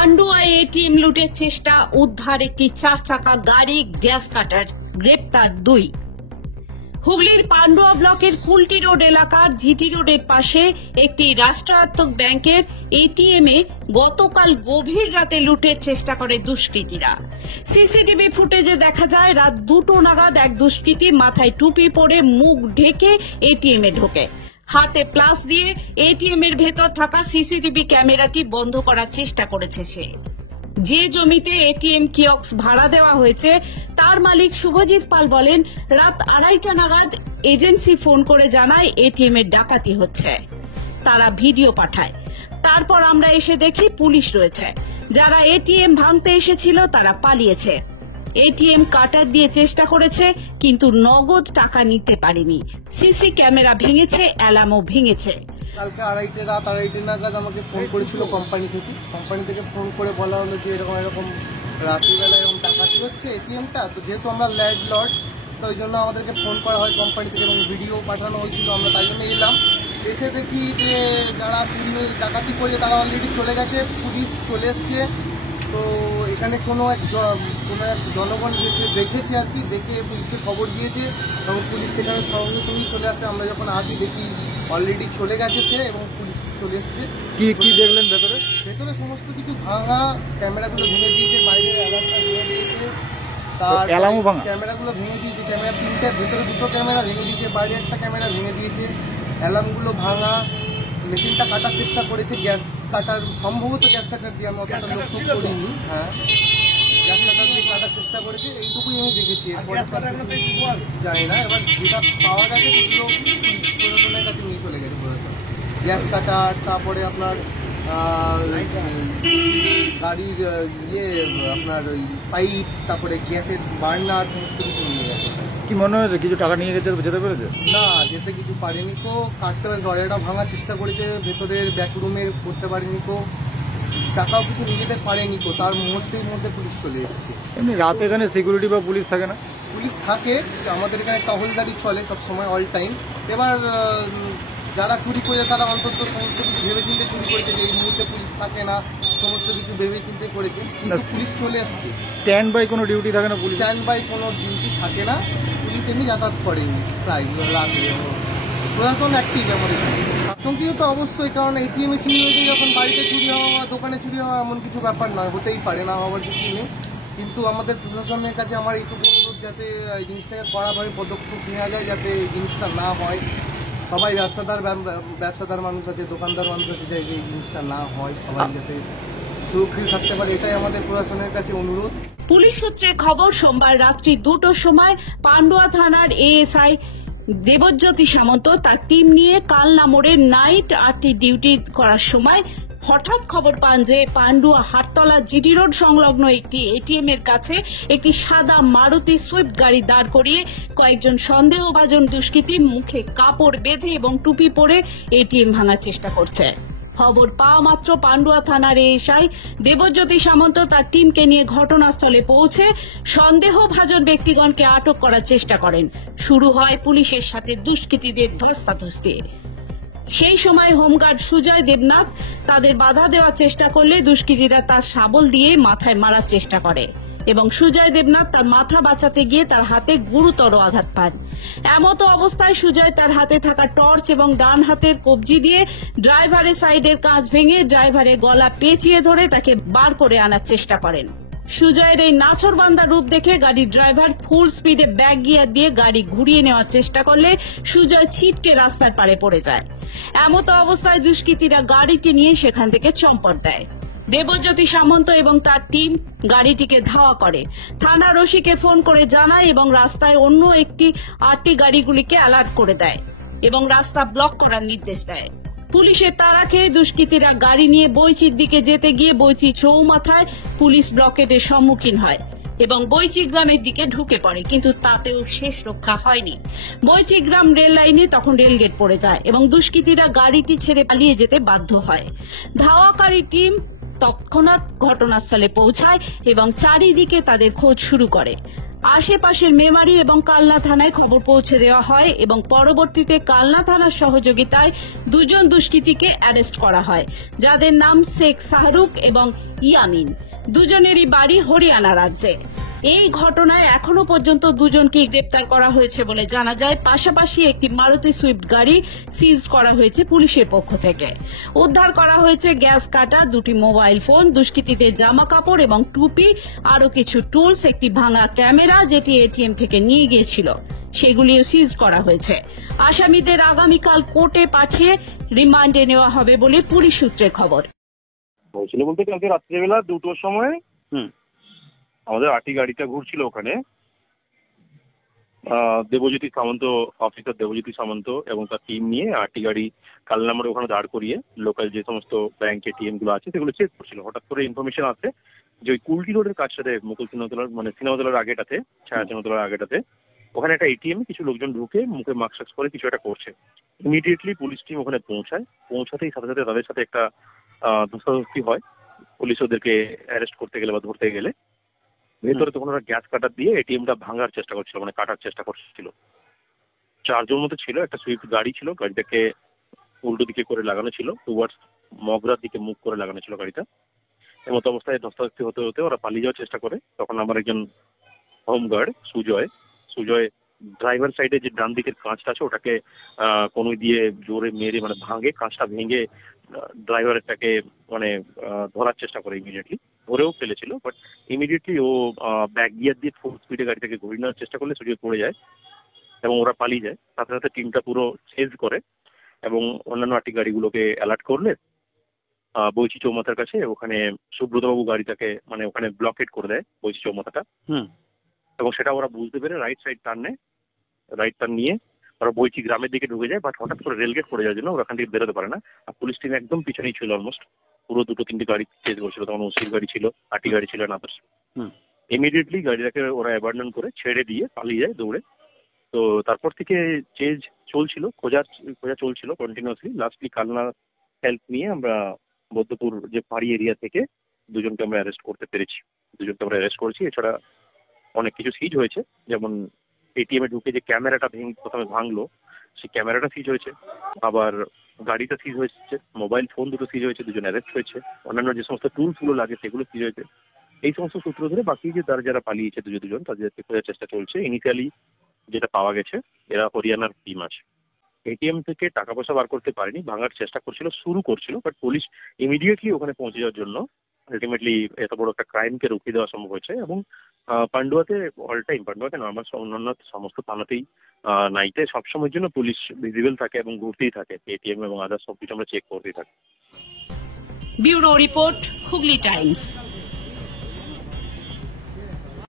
পান্ডুয়ায় ATM লুটের চেষ্টা, উদ্ধার একটি 4 চাকা গাড়ি, গ্যাস কাটার, গ্রেপ্তার 2। হুগলির পান্ডুয়া ব্লকের কুলটি রোড এলাকার জিটি রোডের পাশে একটি রাষ্ট্রায়ত্ত ব্যাংকের এটিএমে গতকাল গভীর রাতে লুটের চেষ্টা করে দুষ্কৃতীরা। সিসিটিভি ফুটেজে দেখা যায় রাত 2টো নাগাদ এক দুষ্কৃতী মাথায় টুপি পরে মুখ ঢেকে এটিএমে ঢোকে। হাতে প্লাস দিয়ে এটিএম এর ভেতর থাকা সিসিটিভি ক্যামেরাটি বন্ধ করার চেষ্টা করেছে সে। যে জমিতে এটিএম কিয়স্ক ভাড়া দেওয়া হয়েছে তার মালিক শুভজিৎ পাল বলেন, রাত 2:30টা নাগাদ এজেন্সি ফোন করে জানায় এটিএম এর ডাকাতি হচ্ছে। তারা ভিডিও পাঠায়। তারপর আমরা এসে দেখি পুলিশ রয়েছে। যারা এটিএম ভাঙতে এসেছিল তারা পালিয়েছে। এটিএম কাটার দিয়ে চেষ্টা করেছে কিন্তু নগদ টাকা নিতে পারেনি। সিসি ক্যামেরা ভেঙেছে, অ্যালার্মও ভেঙেছে। কালকে রাত আড়াইটে নাগাদ আমাকে ফোন করেছিল কোম্পানি থেকে ফোন করে বলা হলো যে এরকম রাত্রিবেলা এরকম ডাকাতি হচ্ছে এটিএমটা। তো যেহেতু আমরা ল্যান্ডলর্ড, তো ওই জন্য আমাদেরকে ফোন করা হয় কোম্পানি থেকে এবং ভিডিও পাঠানো হয়েছিল। আমরা তাই জন্য এলাম। এসে দেখি যে যারা ডাকাতি করে তারা অলরেডি চলে গেছে, পুলিশ চলে এসছে। তো এখানে কোনো এক জনগণ দেখেছে আর কি, দেখে পুলিশকে খবর দিয়েছে এবং পুলিশ সেখানে সঙ্গে সঙ্গেই চলে আসছে। আমরা যখন আসি দেখি অলরেডি চলে গেছে সে এবং পুলিশ চলে এসছে। কি দেখলেন ভেতরে সমস্ত কিছু ভাঙা, ক্যামেরাগুলো ভেঙে দিয়েছে, বাইরে অ্যালার্মটা ভেঙে দিয়েছে, তার ক্যামেরাগুলো ভেঙে দিয়েছে। ক্যামেরা 3টে, ভেতরে 2টো ক্যামেরা ভেঙে দিয়েছে, বাইরে একটা ক্যামেরা ভেঙে দিয়েছে, অ্যালার্মগুলো ভাঙা। মেশিনটা কাটার চেষ্টা করেছে, গ্যাস কাটার, সম্ভবত গ্যাস কাটার দিয়ে আমি অতটা লক্ষ্য করিনি। হ্যাঁ, গ্যাস কাটার দিয়ে কাটার চেষ্টা করেছে, এইটুকুই আমি দেখেছি। এরপরে জানি না। এবার যেটা পাওয়া গেছে সেগুলো প্রশাসনের কাছে নিয়ে চলে গেছে। গ্যাস কাটার, তারপরে আপনার গাড়ির আপনার ওই পাইপ, তারপরে গ্যাসের বার্নার, সমস্ত কিছু নিয়ে গেছে। কি মনে হয়েছে কিছু টাকা নিয়ে যেতে পেরেছে? না, যেতে কিছু পারেনি। তো কাটতে দরজাটা ভাঙার চেষ্টা করেছে, ভেতরের ব্যাকরুমে করতে পারেনি। তো টাকাও কিছু নিয়ে যেতে পারেনি। তো তার মুহূর্তের মধ্যে পুলিশ চলে এসেছে। এমনি রাতে এখানে সিকিউরিটি বা পুলিশ থাকে না? পুলিশ থাকে, আমাদের এখানে টহলদারি চলে সবসময়, অল টাইম। এবার যারা চুরি করে তারা অন্তত সমস্ত কিছু ভেবেচিন্তে চুরি করেছে, যে এই মুহূর্তে পুলিশ থাকে না, সমস্ত কিছু ভেবেচিন্তে করেছে। কিন্তু পুলিশ চলে এসছে। স্ট্যান্ড বাই কোনো ডিউটি থাকে না? পুলিশ স্ট্যান্ড বাই কোনো ডিউটি থাকে না। পুলিশ এমনি যাতায়াত করেনি প্রায় রাতে। প্রশাসন অ্যাক্টিভ আমাদের। আতঙ্কিত তো অবশ্যই, কারণ এটিএমে চুরি হয়েছে যখন, বাড়িতে চুরি হওয়া বা দোকানে চুরি হওয়া এমন কিছু ব্যাপার নয়, হতেই পারে না হওয়ার কিছু নেই। কিন্তু আমাদের প্রশাসনের কাছে আমার এইটুকু অনুরোধ, যাতে এই জিনিসটাকে কড়াভাবে পদক্ষেপ নেওয়া যায়, যাতে এই জিনিসটা না হয়। সবাই ব্যবসাদার মানুষ আছে, দোকানদার মানুষ আছে, যে এই জিনিসটা না হয়, সবাই যাতে সুরক্ষিত থাকতে পারে, এটাই আমাদের প্রশাসনের কাছে অনুরোধ। পুলিশ সূত্রে খবর, সোমবার রাত্রি 2টোর সময় পান্ডুয়া থানার এএসআই দেবজ্যোতি সামন্ত তার টিম নিয়ে কালনা মোড়ে নাইট আরটি ডিউটি করার সময় হঠাৎ খবর পান যে পান্ডুয়া হাটতলা জিটি রোড সংলগ্ন একটি এটিএম এর কাছে একটি সাদা মারুতি সুইফট গাড়ি দাঁড় করিয়ে কয়েকজন সন্দেহভাজন দুষ্কৃতী মুখে কাপড় বেঁধে এবং টুপি পরে এটিএম ভাঙার চেষ্টা করছে। খবর পাওয়া মাত্র পান্ডুয়া থানার এএসআই দেবজ্যোতি সামন্ত তার টিমকে নিয়ে ঘটনাস্থলে পৌঁছে সন্দেহভাজন ব্যক্তিগণকে আটক করার চেষ্টা করেন। শুরু হয় পুলিশের সাথে দুষ্কৃতীদের ধস্তাধস্তি। সেই সময় হোমগার্ড সুজয় দেবনাথ তাদের বাধা দেওয়ার চেষ্টা করলে দুষ্কৃতীরা তার শাবল দিয়ে মাথায় মারার চেষ্টা করে এবং সুজয় দেবনাথ তার মাথা বাঁচাতে গিয়ে তার হাতে গুরুতর আঘাত পান। এমতো অবস্থায় সুজয় তার হাতে থাকা টর্চ এবং ডান হাতের কবজি দিয়ে ড্রাইভারের সাইডের কাঁচ ভেঙে ড্রাইভারের গলা পেঁচিয়ে ধরে তাকে বার করে আনার চেষ্টা করেন। সুজয়ের এই নাছোড়বান্দা রূপ দেখে গাড়ির ড্রাইভার ফুল স্পিডে ব্যাক গিয়ার দিয়ে গাড়ি ঘুরিয়ে নেওয়ার চেষ্টা করলে সুজয় ছিটকে রাস্তার পাড়ে পড়ে যায়। এমতো অবস্থায় দুষ্কৃতীরা গাড়িটি নিয়ে সেখান থেকে চম্পট দেয়। দেবজ্যোতি সামন্ত এবং তার টিম গাড়িটিকে ধাওয়া করে, থানার ওসিকে ফোন করে জানায় এবং রাস্তায় অন্য একটি আরটি গাড়িগুলিকে অ্যালার্ট করে দেয় এবং রাস্তা ব্লক করার নির্দেশ দেয়। পুলিশের তাড়া খেয়ে দুষ্কৃতীরা গাড়ি নিয়ে বৈচির দিকে যেতে গিয়ে বৈচি চৌমাথায় পুলিশ ব্লকেটের সম্মুখীন হয় এবং বৈচি গ্রামের দিকে ঢুকে পড়ে, কিন্তু তাতেও শেষ রক্ষা হয়নি। বৈচি গ্রাম রেল লাইনে তখন রেলগেট পড়ে যায় এবং দুষ্কৃতীরা গাড়িটি ছেড়ে পালিয়ে যেতে বাধ্য হয়। ধাওয়াকারী টিম তৎক্ষণাৎ ঘটনাস্থলে পৌঁছায় এবং চারিদিকে তাদের খোঁজ শুরু করে। আশেপাশের মেমারি এবং কালনা থানায় খবর পৌঁছে দেওয়া হয় এবং পরবর্তীতে কালনা থানার সহযোগিতায় দুজন দুষ্কৃতীকে অ্যারেস্ট করা হয়, যাদের নাম শেখ শাহরুখ এবং ইয়ামিন। দুজনেরই বাড়ি হরিয়ানা রাজ্যে। এই ঘটনায় এখনো পর্যন্ত দুজনকেই গ্রেপ্তার করা হয়েছে বলে জানা যায়। পাশাপাশি একটি মারুতি সুইফট গাড়ি সিজ করা হয়েছে পুলিশের পক্ষ থেকে। উদ্ধার করা হয়েছে গ্যাস কাটা, 2টি মোবাইল ফোন, দুষ্কৃতীদের জামা কাপড় এবং টুপি, আরো কিছু টুলস, একটি ভাঙা ক্যামেরা যেটি এটিএম থেকে নিয়ে গিয়েছিল, সেগুলিও সিজ করা হয়েছে। আসামিদের আগামীকাল কোর্টে পাঠিয়ে রিমান্ডে নেওয়া হবে বলে পুলিশ সূত্রে খবর। হয়েছিল বলতে কালকে রাত্রিবেলা 2টোর সময় আমাদের আরটি গাড়িটা ঘুরছিল ওখানে। দেবজ্যোতি সামন্ত, অফিসার দেবজ্যোতি সামন্ত এবং তার টিম নিয়ে আরটি গাড়ি কালনা মোড়ে ওখানে দাঁড় করিয়ে লোকাল যে সমস্ত ব্যাংক এটিএম গুলো আছে সেগুলো চেক করছিল। হঠাৎ করে ইনফরমেশন আছে যে ওই কুলটি রোডের কাছটাতে, মুকুল সিনেমাতলার মানে সিনেমাতলার আগেটাতে, ছায়া সিনেমাতলার আগেটাতে ওখানে একটা এটিএম কিছু লোকজন ঢুকে মুখে মাস্ক করে কিছু একটা করছে। ইমিডিয়েটলি পুলিশ টিম ওখানে পৌঁছাতেই সাথে সাথে তাদের সাথে একটা ধস্তাধস্তি হয়। পুলিশ ওদেরকে অ্যারেস্ট করতে গেলে বা ধরতে গেলে ভেতরে তখন ওরা গ্যাস কাটার দিয়ে এটিএমটা ভাঙার চেষ্টা করছিল, মানে কাটার চেষ্টা করছিল। 4 জন মতো ছিল, একটা সুইফট গাড়ি ছিল, গাড়িটাকে উল্টো দিকে করে লাগানো ছিল, টুয়ার্ডস মগরার দিকে মুখ করে লাগানো ছিল গাড়িটা। এমত অবস্থায় ধস্তাধস্তি হতে হতে ওরা পালিয়ে যাওয়ার চেষ্টা করে। তখন আমার একজন হোমগার্ড সুজয় ড্রাইভার সাইডে যে ডান দিকের কাঁচটা আছে ওটাকে কোনো দিয়ে জোরে মেরে মানে ভাঙে, কাঁচটা ভেঙে ড্রাইভারটাকে মানে ধরার চেষ্টা করে। ইমিডিয়েটলি ধরেও ফেলেছিল, বাট ইমিডিয়েটলি ও ব্যাক গিয়ার দিয়ে ফুল স্পিডে গাড়িটাকে ঘুরিয়ে নেওয়ার চেষ্টা করলে সুজয় পড়ে যায় এবং ওরা পালিয়ে যায়। সাথে সাথে টিমটা পুরো চেঞ্জ করে এবং অন্যান্য আরটি গাড়িগুলোকে অ্যালার্ট করলে বৈচি চৌমাথার কাছে ওখানে সুব্রতবাবু গাড়িটাকে মানে ওখানে ব্লকেট করে দেয় বৈচি চৌমাথাটা। এবং সেটা ওরা বুঝতে পেরে রাইট টার্ন নিয়ে ওরা বৈচি গ্রামের দিকে ঢুকে যায়। বাট হঠাৎ করে রেলগেট পড়ে যাওয়ার জন্য ওরা ওখান থেকে বেরোতে পারে না। আর পুলিশ টিম একদম পিছনেই ছিল, অলমোস্ট পুরো 2-3টে গাড়ি চেজ করছিল। তখন ওসির গাড়ি ছিল, আরটি গাড়ি ছিল, আদার্স। ইমিডিয়েটলি গাড়িটাকে ওরা অ্যাবান্ডন করে ছেড়ে দিয়ে পালিয়ে যায় দৌড়ে। তো তারপর থেকে চেজ চলছিল, খোঁজা চলছিল কন্টিনিউয়াসলি। লাস্টলি কালনা হেল্প নিয়ে আমরা বদ্ধপুর যে পাহাড়ি এরিয়া থেকে দুজনকে আমরা অ্যারেস্ট করতে পেরেছি। করেছি। এছাড়া অনেক কিছু সিজ হয়েছে, যেমন এটিএম এ ঢুকে যে ক্যামেরাটা প্রথমে ভাঙলো সেই ক্যামেরাটা সিজ হয়েছে, আবার গাড়িটা সিজ হয়েছে, মোবাইল ফোন 2টো সিজ হয়েছে, 2জন অ্যারেস্ট হয়েছে, অন্যান্য যে সমস্ত টুলস গুলো লাগে সেগুলো সিজ হয়েছে। এই সমস্ত সূত্র ধরে বাকি যে যারা পালিয়েছে দুজন তাদেরকে খোঁজার চেষ্টা চলছে। ইনিশিয়ালি যেটা পাওয়া গেছে এরা হরিয়ানার টিম আছে। এটিএম থেকে টাকা পয়সা বার করতে পারেনি, ভাঙার চেষ্টা শুরু করছিল, বাট পুলিশ ইমিডিয়েটলি ওখানে পৌঁছে যাওয়ার জন্য আলটিমেটলি এত বড় একটা ক্রাইমকে রুখিয়ে দেওয়া সম্ভব হয়েছে। এবং পান্ডুয়াতে অল টাইম, পান্ডুয়া কেন আমার অন্যান্য সমস্ত থানাতেই নাইটে সবসময়ের জন্য পুলিশ ভিজিবল থাকে এবং ঘুরতেই থাকে, এটিএম এবং আদার্স সবকিছু আমরা চেক করতেই থাকি। Bureau report, Hooghly Times.